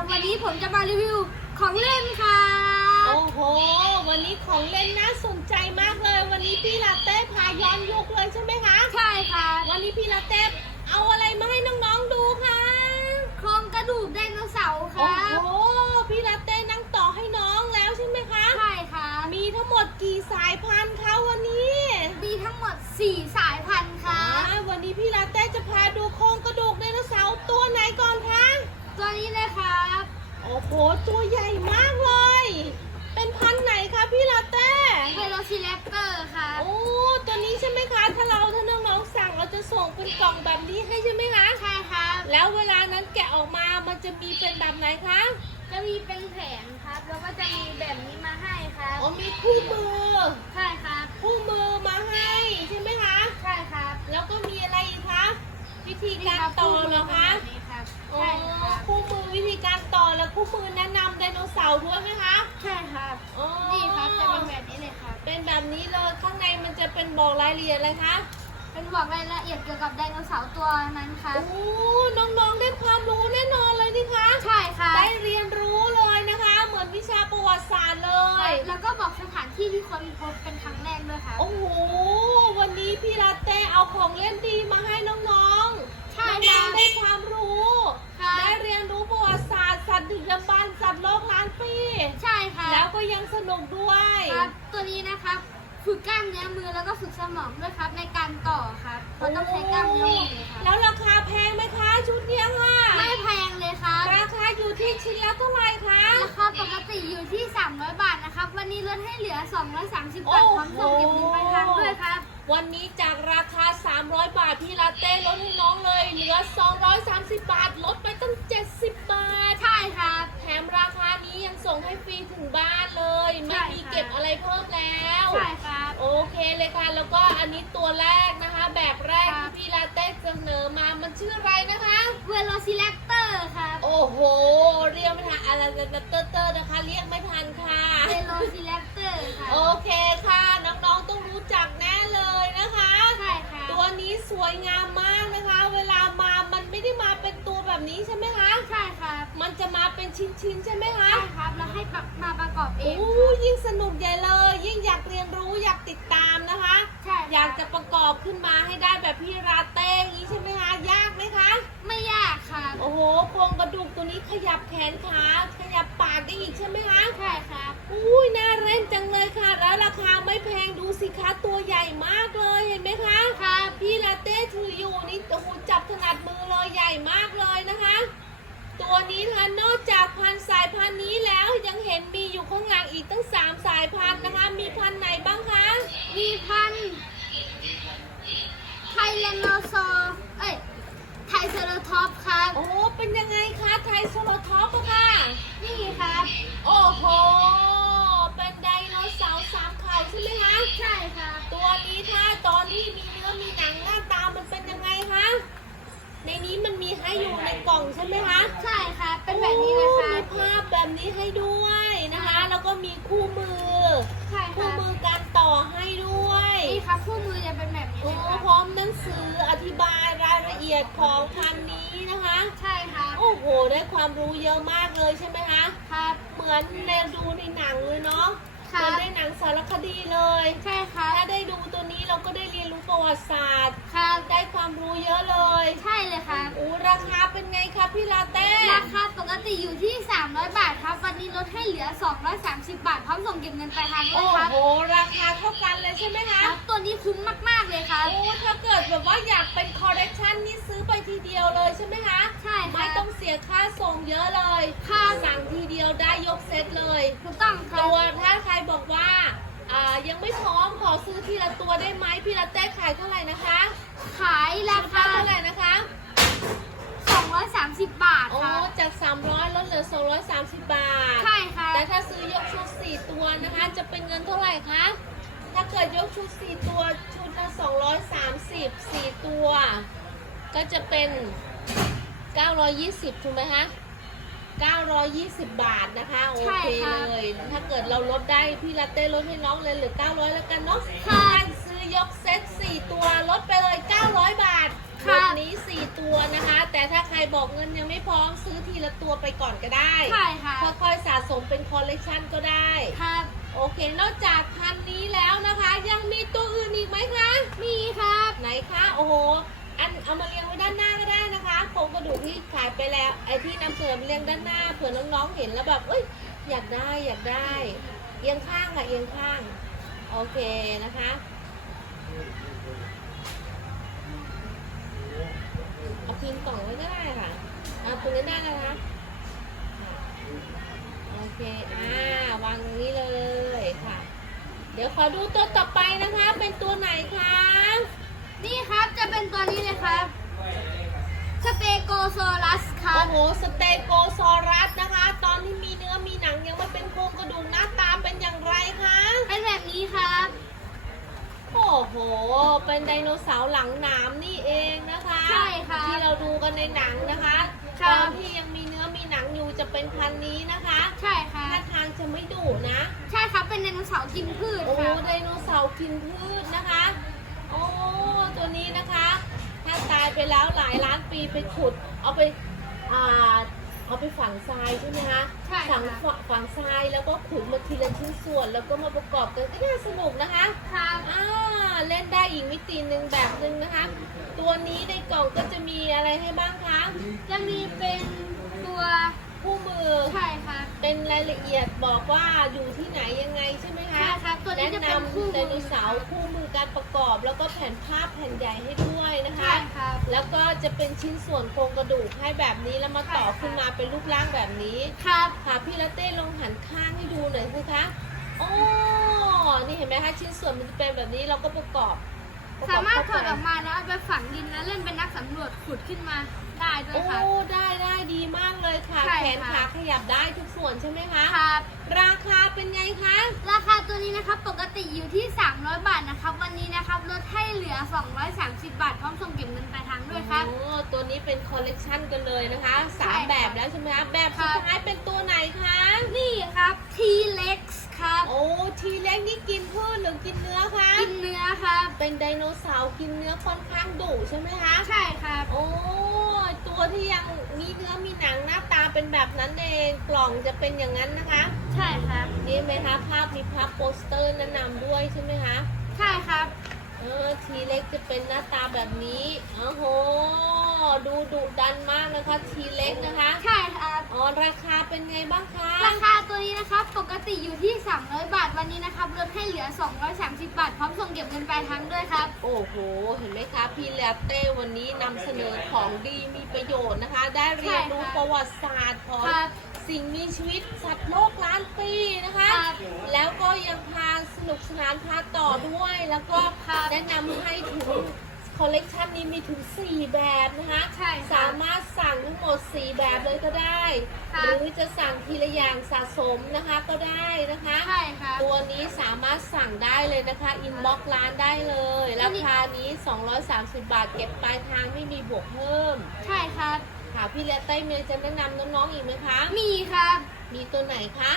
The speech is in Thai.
ครับวันนี้ผมจะมารีวิวของเล่นค่ะ โอ้โห วันนี้ของเล่นน่าสนใจมากเลย วันนี้พี่ลาเต้พาย้อนยุคเลยใช่ไหมคะ ใช่ค่ะ วันนี้พี่ลาเต้เอาอะไรมาให้น้องๆดูคะโครงกระดูกไดโนเสาร์คโอ้ รับ โห พี่ลาเต้นั่งต่อให้น้องแล้วใช่ไหมคะ ใช่ค่ะ มีทั้งหมดกี่สายพันธุ์คะวันนี้ มีทั้งหมด 4 สายพันธุ์ค อ่า รับ วันนี้พี่ลาเต้จะพาดูโครงกระดูกไดโนเสาร์ตัวไหนก่อนคะ ตัวนี้เลยครับ โอ้โหตัวใหญ่มากเลย เป็นพันธุ์ไหนคะพี่ลาเต้เวโรซิแรปเตอร์ครับโอ้ตัวนี้ใช่ไหมคะ ถ้าเราถ้าน้องๆสั่งเราจะส่งเป็นกล่องแบบนี้ให้ใช่ไหมคะ ใช่ครับ แล้วเวลานั้นแกะออกมา มันจะมีเป็นแบบไหนคะจะมีเป็นแผงครับ แล้วก็จะมีแบบนี้มาให้ครับอ๋อมีคู่มือ ใช่ครับ คู่มือมาให้ใช่ไหมคะ ใช่ครับ แล้วก็มีอะไรอีกคะ วิธีการต่อเหรอคะ คู่มือแนะนำไดโนเสาร์ด้วยไหมคะใช่ครับอ๋อนี่ครับจะเป็นแบบนี้เลยครับ เป็นแบบนี้เลยข้างในมันจะเป็นบอกรายละเอียดอะไรคะเป็นบอกรายละเอียดเกี่ยวกับไดโนเสาร์ตัวนั้นครับ โอ้น้องๆได้ความรู้แน่นอนเลยนี่คะใช่ครับได้เรียนรู้เลยนะคะ เหมือนวิชาประวัติศาสตร์เลยแล้วก็บอกสถานที่ที่คนพบเป็นครั้งแรกด้วยครับ โอ้โห วันนี้พี่ลาเต้เอาของเล่นดีมาให้น้องๆใช่น้ค่ะองๆได้ความรู้ ครับ ได้เรียนรู้ประวั ติศาสตร์สัตว์ดึกดำบรรพ์สัตว์โลกล้านปี ใช่ค่ะแล้วก็ยังสนุกด้วย ครับตัวนี้นะครับฝึกกล้ามเนื้อมือแล้วก็ฝึกสมองด้วยครับในการต่อครับเพราะต้องใช้กล้ามเนื้อมือครับแล้วราคาแพงไหมคะชุดเนี้ยค่ะ ไม่แพงเลยครับราคาอยู่ที่ชิ้นละเท่าไหร่คะ ราคาปกติอยู่ที่ 300 บาทนะครับ วันนี้ลดให้เหลือ 230 บาทพร้อมส่งเก็บเงินปลายทางด้วยครับ วันนี้จากราคา 300 บาทพี่ลาเต้ลดให้น้องเลยเหลือ 230 บาทลดไปตั้ง 70 บาท ใช่ครับ แถมราคานี้ยังส่งให้ฟรีถึงบ้านเลย ใช่ ไม่มี ค่ะ เก็บอะไรเพิ่มแล้วใช่ครับ โอเคเลยค่ะ แล้วก็อันนี้ตัวแรกนะคะ แบบแรกครับที่พี่ลาเต้เสนอมามันชื่ออะไรนะคะ เวโรซิแรปเตอร์ครับโอ้โห เรียกไม่ทันอะไรเตอร์เตอร์นะคะ เรียกไม่ทันค่ะ เวโรซิแรปเตอร์ครับโอเคค่ะ น้องๆต้องรู้จักแน่เลยนะคะ ใช่ครับตัวนี้สวยงาม ชิ้นๆใช่ไหมคะ ใช่ครับแล้วให้แบบมาประกอบเอโอ้งยิ่งสนุกใหญ่เลย ยิ่งอยากเรียนรู้อยากติดตามนะคะ ใช่ครับอยากจะประกอบขึ้นมาให้ได้แบบพี่ราเต้อย่างนี้ใช่ไหมคะ ยากไหมคะ ไม่ยากครับโอ้โหโครงกระดูกตัวนี้ขยับแขนขาขยับปากได้อีกใช่ไหมคะ ใช่ครับอุ้ยน่าเล่นจังเลยค่ะ แล้วราคาไม่แพงดูสิคะตัวใหญ่มากเลยเห็นไหมคะ ครับพี่ลาเต้ถืออยู่นี่โอ้โหจับถนัดมือเลยใหญ่มากเลยนะคะ ตัวนี้นะคะนอกจากพันธุ์สายพันธุ์นี้แล้วยังเห็นมีอยู่ข้างหลังอีกตั้งสามสายพันธุ์นะคะ มีพันธุ์ไหนบ้างคะมีพันธุ์ไทแรนโนซอร์เอ้ยไทเซอร์ท็อปครับ โอ้โหเป็นยังไงคะไทยโซโลท็อปอะค่ะ นี่ครับ โอ้โห เป็นไดโนเสาร์สามเขาใช่ไหมคะ ใช่ครับตัวนี้ถ้าตอนนี้มีเนื้อมีหนังหน้าตามันเป็นยังไงคะ ในนี้มันมีให้อยู่ในกล่องใช่ไหมคะ ใช่ครับเป็นแบบนี้เลยครัมีบภาพแบบนี้ให้ด้วยนะคะ แล้วก็มีคู่มือ ใช่คคู่รับมือการต่อให้ด้วย นี่ครับคู่มือจะเป็นแบบนี้โอ้เลยครับพร้อมหนังสืออธิบายรายละเอียดของพันธุ์นี้นะคะ ใช่ครับโอ้โห ได้ความรู้เยอะมากเลยใช่ไหมคะ ครับ เหมือนในดูในหนังเลยเนาะ ครัเหมืบ อนในหนังสารคดีเลยใช่ครับถ้าได้ดูตัวนี้เราก็ได้เรียนรู้ประวัติศาสตร์ ครับ ได้ความรู้เยอะเลยใช่เลยครับโอ้ราคาเป็นไงคะพี่ลาเต้ราคาปกติอยู่ที่ 300 บาทครับ วันนี้ลดให้เหลือ 230 บาท พร้อมส่งเก็บเงินปลายทางด้โอ้วยครับโหราคาเท่ากันเลยใช่ไหมคะครับตัวนี้คุ้มมากๆเลยครับโอ้ถ้าเกิดแบบว่าอยากเป็นคอร์เรคชันนี่ซื้อไปทีเดียวเลยใช่ไหมคะ ใช่คไม่รับ ต้องเสียค่าส่งเยอะเลยครับสั่งทีเดียวได้ยก เซตเลยถูกต้องครัตับวถ้าใครบอกว่าอ่ายังไม่พร้อมขอซื้อทีละตัวได้ไหมพี่ลาเต้ขายเท่าไหร่นะคะขายราชุดละคาเท่าไหร่นะคะ 230 บาทโอ้ครับจาก 300ลดเหลือ 230 บาท ใช่ครับแต่ถ้าซื้อยกชุด 4 ตัวนะคะ จะเป็นเงินเท่าไหร่คะ ถ้าเกิดยกชุด 4 ตัวชุดละ230 4 ตัว ก็จะเป็น 920 ถูกไหมคะ 920 บาทนะคะ โอใช่เคครับเลย ถ้าเกิดเราลดได้พี่ลาเต้ลดให้น้องเลยเหลือ 900 แล้วกันเนาะครับถ้าซื้อยกเซต 4 ตัวลดไปเลย 900 บาทครรับถนี้ 4 ตัวนะคะ แต่ถ้าใครบอกเงินยังไม่พร้อมซื้อทีละตัวไปก่อนก็ได้ ใช่ค่ะค่อยๆสะสมเป็นคอลเลกชันก็ได้ ครับ โอเค นอกจากพันนี้แล้วนะคะ ยังมีตัวอื่นอีกไหมคะ มีครับ ไหนคะ โอ้โห อันเอามาเรียงไว้ด้านหน้าก็ได้นะคะ โครงกระดูกที่ขายไปแล้วไอ้ที่นำเสนอมเรียงด้านหน้าเผื่อน้องๆเห็นแล้วแบบเอ้ยอยากได้อยากได้เอียงข้างค่ะเอียงข้างโอเคนะคะเอาพิมพ์กล่องไว้ก็ได้ค่ะเอาตรงนี้ได้นะคะโอเคอ่าวางตรงนี้เลยค่ะ เดี๋ยวขอดูตัวต่อไปนะคะ เป็นตัวไหนคะ นี่ครับจะเป็นตัวนี้เลยครับสเต โกโซลัสครัโอ้บโห สเตโกซอรัสนะคะ ตอนที่มีเนื้อมีหนังยังไม่เป็นโครงกระดูกหน้าตาเป็นอย่างไรคะ เป็นแบบนี้ครับ โอ้โห เป็นไดโนเสาร์หลังหนามนี่เองนะคะ ใช่ครับที่เราดูกันในหนังนะคะครัตบอนที่ยังมีเนื้อมีหนังอยู่จะเป็นพันธุ์นี้นะคะใช่ครัท่าบทางจะไม่ดุนะ ใช่ครับ เป็นไดโนเสาร์กินพืชโอ้ครับ ไดโนเสาร์กินพืชนะคะ โอ้ ตัวนี้นะคะ ถ้าตาย ไปแล้วหลายล้านปีไปขุด เอาไปอ่าเอาไปฝังทรายใช่ไหมคะใช่ฝังครับฝังทรายแล้วก็ขุดมาทีละชิ้นส่วน แล้วก็มาประกอบกันก็น่าสนุกนะคะครับอ่าเล่นได้อีกมิติหนึ่งแบบหนึ่งนะคะ ตัวนี้ในกล่องก็จะมีอะไรให้บ้างคะ จะมีเป็นตัวคู่มือ ใช่ครับ เป็นรายละเอียดบอกว่าอยู่ที่ไหนยังไงใช่ไหมคะใช่ครับตัวนี้แนะจะเป็นนำคู่ไดมืโนอเสาร์คู่มือการประกอบ แล้วก็แผ่นภาพแผ่นใหญ่ให้ด้วยนะคะใช่ครับ แล้วก็จะเป็นชิ้นส่วนโครงกระดูกให้แบบนี้แล้วมาต่อใช่ค่ะ ขึ้นมาเป็นรูปร่างแบบนี้ ครับ ค่ะพี่ลาเต้ลองหันข้างให้ดูหน่อยสิคะ โอ้ นี่เห็นไหมคะชิ้นส่วนมันจะเป็นแบบนี้เราก็ประกอบประก สาอบมารถถเข้อดไปออกมาแล้วเอาไปฝังดินแล้วเล่นเป็นนักสำรวจขุดขึ้นมาได้ด้วโอ้ยครับได้ได้ดีมากเลยค่ะ ใช่แขนค่ะ ขาขยับได้ทุกส่วนใช่ไหมคะ ครับ ราคาเป็นไงคะ ราคาตัวนี้นะครับปกติอยู่ที่ 300 บาทนะครับ วันนี้นะครับลดให้เหลือ 230 บาท พร้อมส่งเก็บเงินปลายทางด้วยครับ โอ้ ตัวนี้เป็นคอลเลกชันกันเลยนะคะสามใช่ค่ะแบบแล้วใช่ไหมคะ แบบครัสุดบท้ายเป็นตัวไหนคะ นี่ครับ T-Rex ครับ โอ้ทีเล็กนี่กินพืชหรือกินเนื้อคะกินเนื้อครับเป็นไดโนเสาร์กินเนื้อค่อนข้างดุใช่ไหมคะใช่ครับโอ้ตัวที่ยังมีเนื้อมีหนังหน้าตาเป็นแบบนั้นเองกล่องจะเป็นอย่างนั้นนะคะ ใช่ครับนี่ไหมคะภาพมีภาพโปสเตอร์แนะนำด้วยใช่ไหมคะใช่ครับเออทีเล็กจะเป็นหน้าตาแบบนี้โอ้โหดูดุดันมากนะคะทีเล็กนะคะ ใช่ครับ อ๋อราคาเป็นไงบ้างคะ ราคาตัวนี้นะครับปกติอยู่ที่ 300 บาทวันนี้นะครับลดให้เหลือ 230 บาท พร้อมส่งเก็บเงินปลายทางด้วยครับ โอ้โห เห็นไหมคะพี่แลบเต้วันนี้นำเสนอของดีมีประโยชน์นะคะ ได้เรียนรู้ใช่ค่ะประวัติศาสตร์ของครับสิ่งมีชีวิตสัตว์โลกล้านปีนะคะ ครับแล้วก็ยังพาสนุกสนานพาต่อด้วย แล้วก็ครับ แนะนำให้ถึง คอลเลกชันนี้มีถึง 4 แบบนะคะ ใช่ครับสามารถสั่งทั้งหมด 4 แบบเลยก็ได้ครับหรือจะสั่งทีละอย่างสะสมนะคะก็ได้นะคะ ใช่ครับตัวนี้สามารถสั่งได้เลยนะคะ อินบ็อกร้านได้เลย อัรานนี้ คานี้ 230 บาทเก็บปลายทางไม่มีบวกเพิ่ม ใช่ครับ ค่ะ พี่เลต้เมย์จะแนะนำน้องๆอีกไหมคะ มีครับ มีตัวไหนคะ